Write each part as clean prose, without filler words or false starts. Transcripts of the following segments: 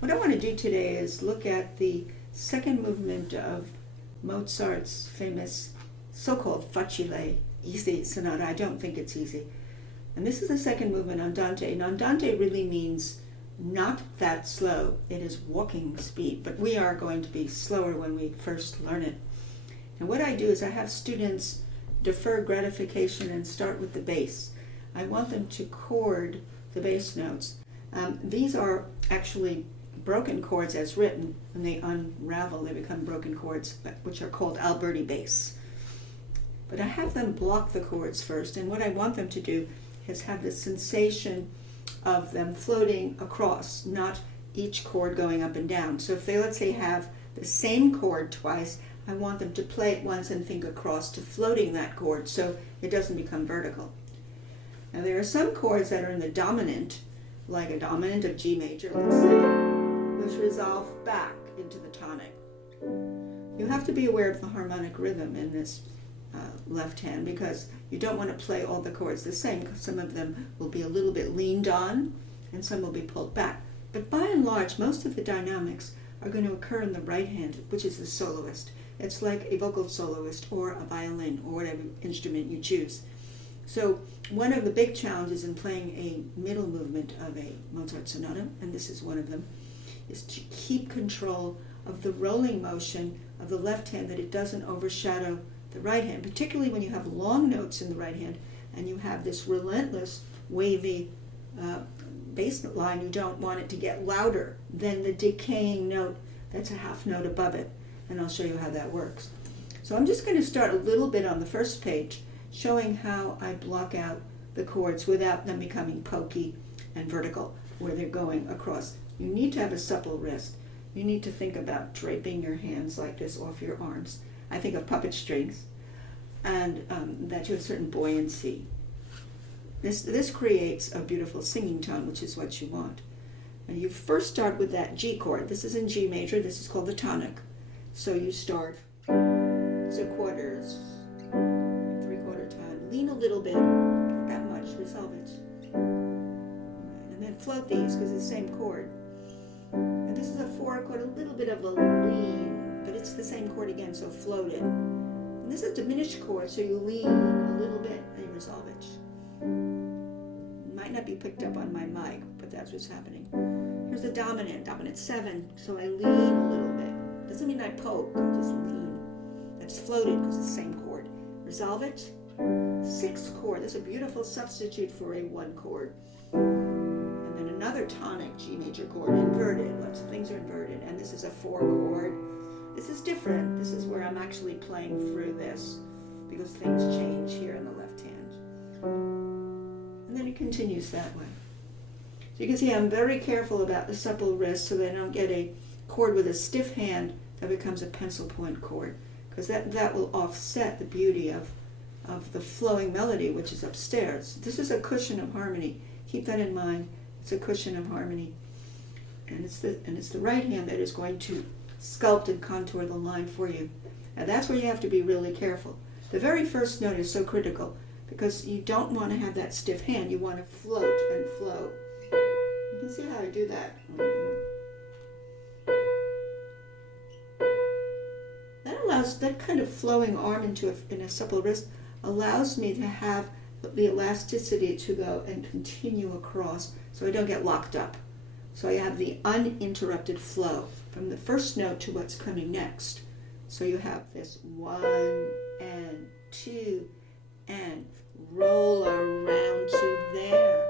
What I want to do today is look at the second movement of Mozart's famous so-called facile, easy sonata. I don't think it's easy. And this is the second movement, Andante. And Andante really means not that slow. It is walking speed, but we are going to be slower when we first learn it. And what I do is I have students defer gratification and start with the bass. I want them to chord the bass notes. These are actually broken chords as written. When they unravel, they become broken chords, which are called Alberti bass. But I have them block the chords first, and what I want them to do is have the sensation of them floating across, not each chord going up and down. So if they, let's say, have the same chord twice, I want them to play it once and think across to floating that chord so it doesn't become vertical. Now there are some chords that are in the dominant, like a dominant of G major, let's say, which resolve back into the tonic. You have to be aware of the harmonic rhythm in this left hand, because you don't want to play all the chords the same. Some of them will be a little bit leaned on and some will be pulled back. But by and large, most of the dynamics are going to occur in the right hand, which is the soloist. It's like a vocal soloist or a violin or whatever instrument you choose. So one of the big challenges in playing a middle movement of a Mozart sonata, and this is one of them, is to keep control of the rolling motion of the left hand, that it doesn't overshadow the right hand, particularly when you have long notes in the right hand and you have this relentless wavy bass line. You don't want it to get louder than the decaying note that's a half note above it, and I'll show you how that works. So I'm just going to start a little bit on the first page showing how I block out the chords without them becoming pokey and vertical where they're going across. You need to have a supple wrist. You need to think about draping your hands like this off your arms. I think of puppet strings, and that you have a certain buoyancy. This creates a beautiful singing tone, which is what you want. And you first start with that G chord. This is in G major. This is called the tonic. So you start, these are quarters, 3/4 time. Lean a little bit, not that much, resolve it. And then float these, because it's the same chord. And this is a 4 chord, a little bit of a lean, but it's the same chord again, so float it. And this is a diminished chord, so you lean a little bit and you resolve it. It might not be picked up on my mic, but that's what's happening. Here's the dominant 7, so I lean a little bit. Doesn't mean I poke, I just lean. That's floated because it's the same chord. Resolve it. 6th chord, that's a beautiful substitute for a 1 chord. And then another tonic G major chord, inverted. Lots of things are inverted. And this is a 4 chord. This is different. This is where I'm actually playing through this, because things change here in the left hand. And then it continues that way. So you can see I'm very careful about the supple wrist so that I don't get a chord with a stiff hand that becomes a pencil point chord, because that will offset the beauty of the flowing melody, which is upstairs. This is a cushion of harmony. Keep that in mind. It's a cushion of harmony. And it's the right hand that is going to sculpt and contour the line for you. And that's where you have to be really careful. The very first note is so critical, because you don't want to have that stiff hand. You want to float and flow. You can see how I do that. That kind of flowing arm in a supple wrist allows me to have the elasticity to go and continue across, so I don't get locked up. So I have the uninterrupted flow from the first note to what's coming next. So you have this 1 and 2 and roll around to there.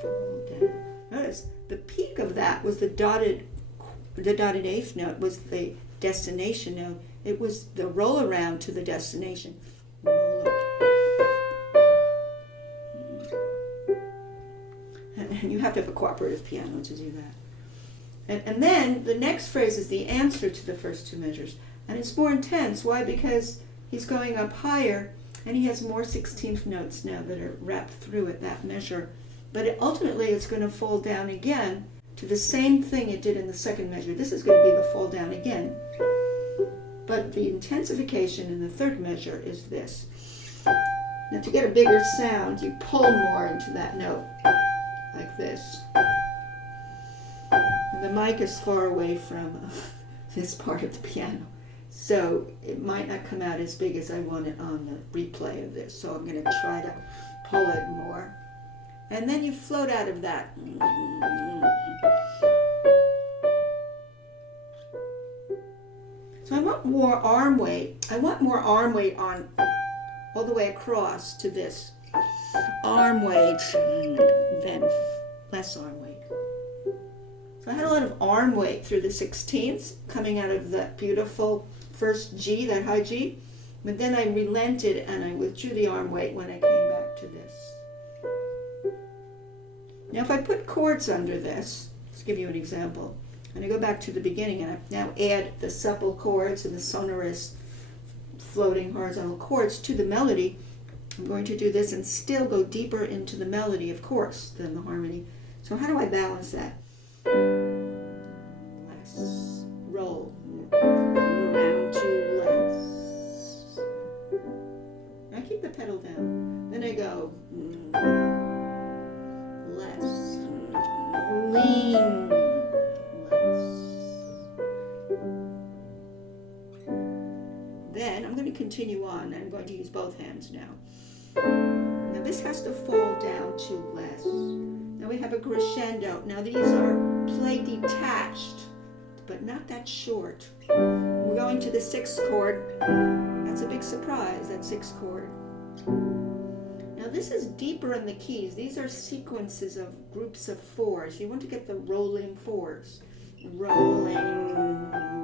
Fall down. Notice the peak of that was the dotted 8th note was the destination note. It was the roll around to the destination. Roll up. And you have to have a cooperative piano to do that. And then the next phrase is the answer to the first 2 measures. And it's more intense. Why? Because he's going up higher and he has more 16th notes now that are wrapped through it, that measure. But ultimately it's going to fall down again to the same thing it did in the second measure. This is going to be the fall down again. But the intensification in the third measure is this. Now to get a bigger sound, you pull more into that note, like this. The mic is far away from this part of the piano, so it might not come out as big as I want it on the replay of this. So I'm going to try to pull it more. And then you float out of that. So I want more arm weight. I want more arm weight on all the way across to this. Arm weight, then less arm weight. So I had a lot of arm weight through the 16ths coming out of that beautiful first G, that high G. But then I relented and I withdrew the arm weight when I came back to this. Now if I put chords under this, let's give you an example. And I go back to the beginning and I now add the supple chords and the sonorous floating horizontal chords to the melody. I'm going to do this and still go deeper into the melody, of course, than the harmony. So how do I balance that? Less. Roll. Down to less. I keep the pedal down. Then I go less. Lean. Then I'm going to continue on. I'm going to use both hands now. Now this has to fall down to less. Now we have a crescendo. Now these are play detached, but not that short. We're going to the 6th chord. That's a big surprise, that 6th chord. Now this is deeper in the keys. These are sequences of groups of 4s. You want to get the rolling 4s. Rolling,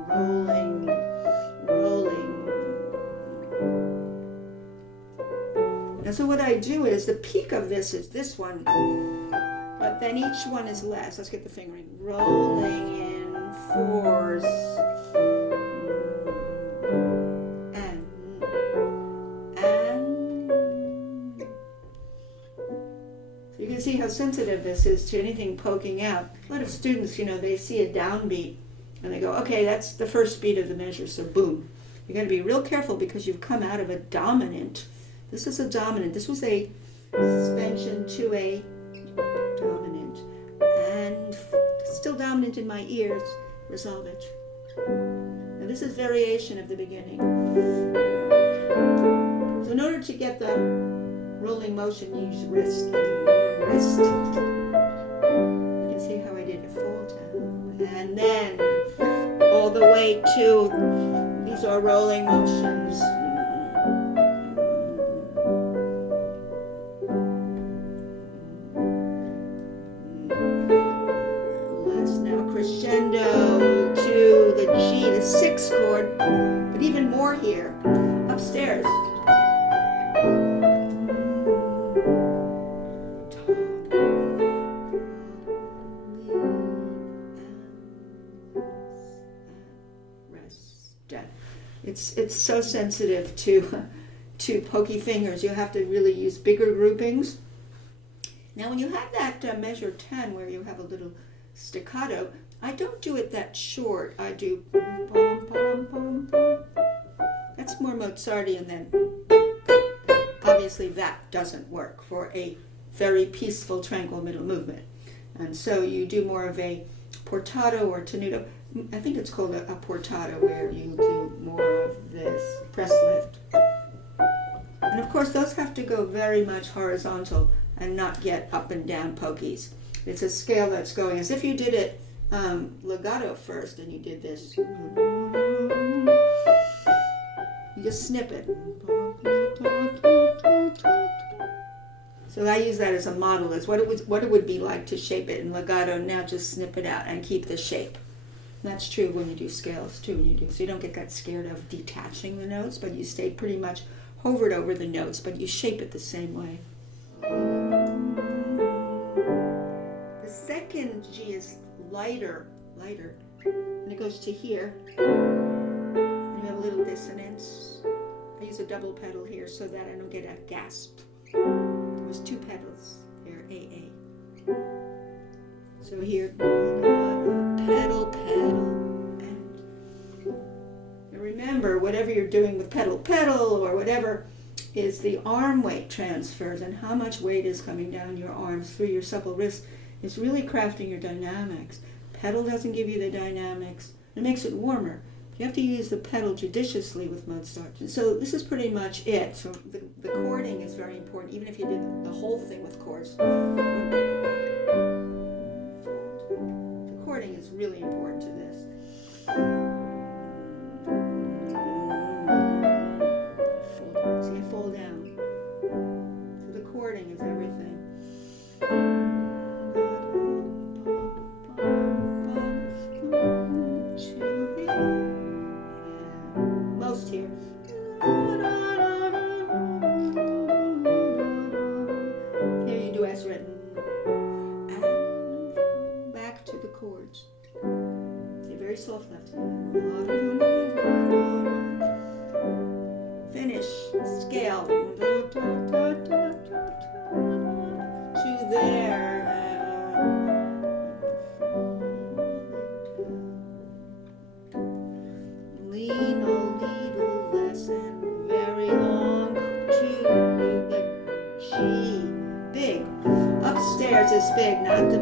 rolling, rolling. Now, so what I do is the peak of this is this one, but then each one is less. Let's get the fingering. Rolling in 4s. And. So you can see how sensitive this is to anything poking out. A lot of students, they see a downbeat and they go, okay, that's the first beat of the measure, so boom. You're going to be real careful because you've come out of a dominant. This is a dominant. This was a suspension to a dominant. And still dominant in my ears. Resolve it. Now this is variation of the beginning. So in order to get the rolling motion, you use wrist. Wrist. You can see how I did it. Fall down. And then all the way to, these are rolling motions. Crescendo to the G, the 6th chord, but even more here, upstairs. It's so sensitive to pokey fingers. You have to really use bigger groupings. Now when you have that measure 10 where you have a little staccato, I don't do it that short. I do bum, bum, bum, bum. That's more Mozartian than, obviously that doesn't work for a very peaceful, tranquil middle movement. And so you do more of a portato or tenuto. I think it's called a portato, where you do more of this press lift. And of course those have to go very much horizontal and not get up and down pokies. It's a scale that's going as if you did it legato first and you did this. You just snip it. So I use that as a model, as what it would be like to shape it in legato. Now just snip it out and keep the shape. And that's true when you do scales too. So you don't get that scared of detaching the notes, but you stay pretty much hovered over the notes, but you shape it the same way. The second G is lighter, and it goes to here. And you have a little dissonance. I use a double pedal here so that I don't get a gasp. There's 2 pedals here, AA. So here, pedal, and remember, whatever you're doing with pedal, or whatever, is the arm weight transfers, and how much weight is coming down your arms through your supple wrist is really crafting your dynamics. Pedal doesn't give you the dynamics. It makes it warmer. You have to use the pedal judiciously with Mozart. So this is pretty much it. So the chording is very important, even if you did the whole thing with chords. The chording is really important to this. See it fall down. So the chording is everything. Most here. Here you do as written. And back to the chords. A very soft left hand. Finish. Scale. To there. Lean a little less and very long to the G. Big. Upstairs is big, not the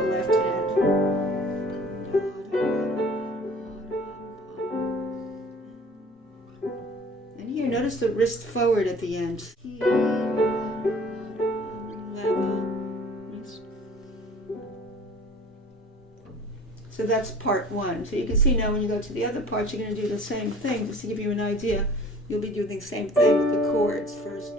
left hand. And here, notice the wrist forward at the end. Level. Wrist. So that's part one. So you can see now when you go to the other parts, you're going to do the same thing. Just to give you an idea, you'll be doing the same thing with the chords first.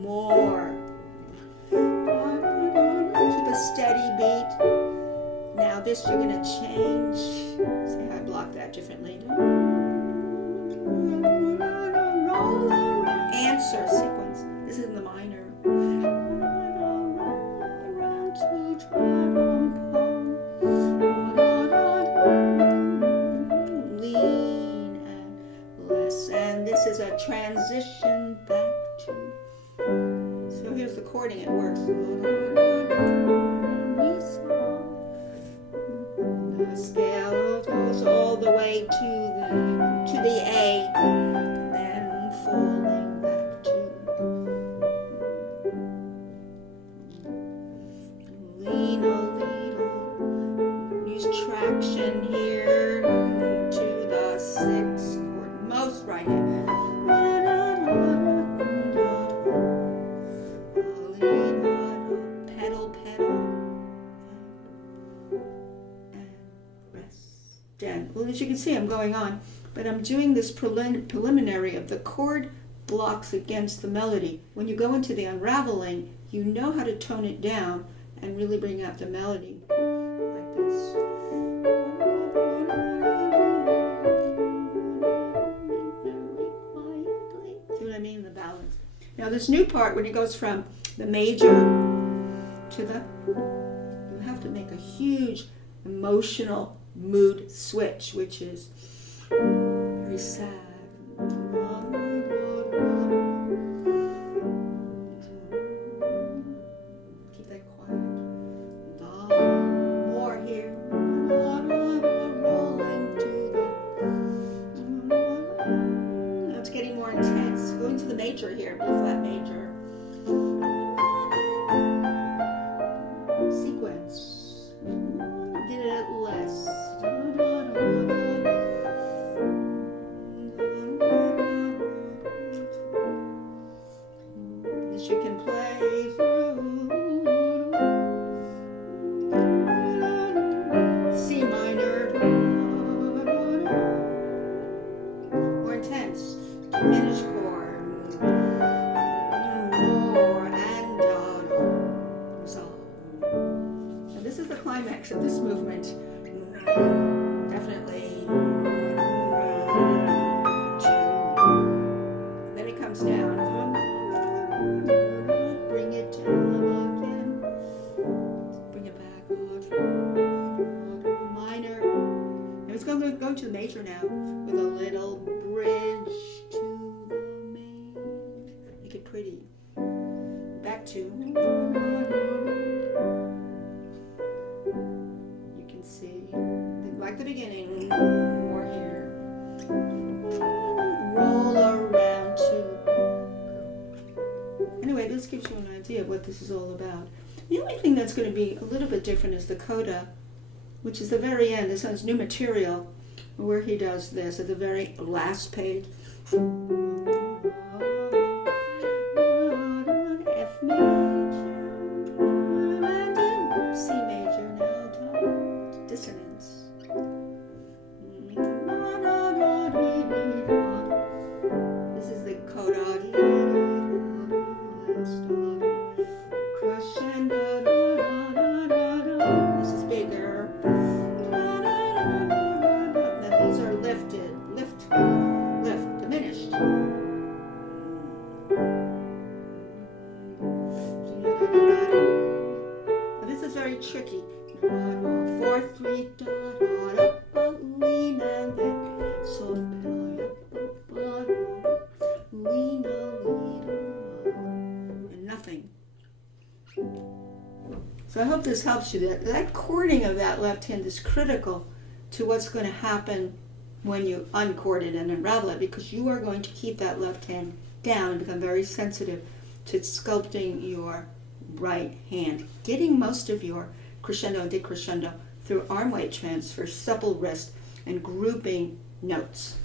More. Keep a steady beat. Now this you're going to change. See how I block that differently. Answer sequence. This is in the minor. Lean and less. And this is a transition back to. So here's the chording, it works. The scale goes all the way to the A. Then falling back to. Lean a little. Use traction here to the sixth chord. Most right hand. Pedal, pedal. And rest. Down. Well, as you can see, I'm going on. But I'm doing this preliminary of the chord blocks against the melody. When you go into the unraveling, you know how to tone it down and really bring out the melody like this. Very quietly. See what I mean? The balance. Now this new part, when it goes from the major to the, you have to make a huge emotional mood switch, which is very sad. Keep that quiet. More here. Rolling to the. Now it's getting more intense. Going to the major here, B flat major. Sequence. Did it less. This you can play through. C minor. More intense. Diminished chord. More and so. Now this is the climax of this movement. Definitely. Then it comes down. Bring it down again. Bring it back. Minor. And it's going to go to the major now with a little bridge to the main. Make it pretty. Back to. You can see. Like the beginning, more here. Roll around to Anyway, this gives you an idea of what this is all about. The only thing that's going to be a little bit different is the coda, which is the very end. This one's new material, where he does this at the very last page. F major, C major, now to dissonance. This is the coda. Crescendo. This is bigger. Then these are lifted. Lift, diminished. This is very tricky. 4, 3, lean and then sol, lean, and nothing. So I hope this helps you. That chording of that left hand is critical to what's going to happen when you unchord it and unravel it, because you are going to keep that left hand down and become very sensitive to sculpting your right hand, getting most of your crescendo and decrescendo through arm weight transfer, supple wrist, and grouping notes.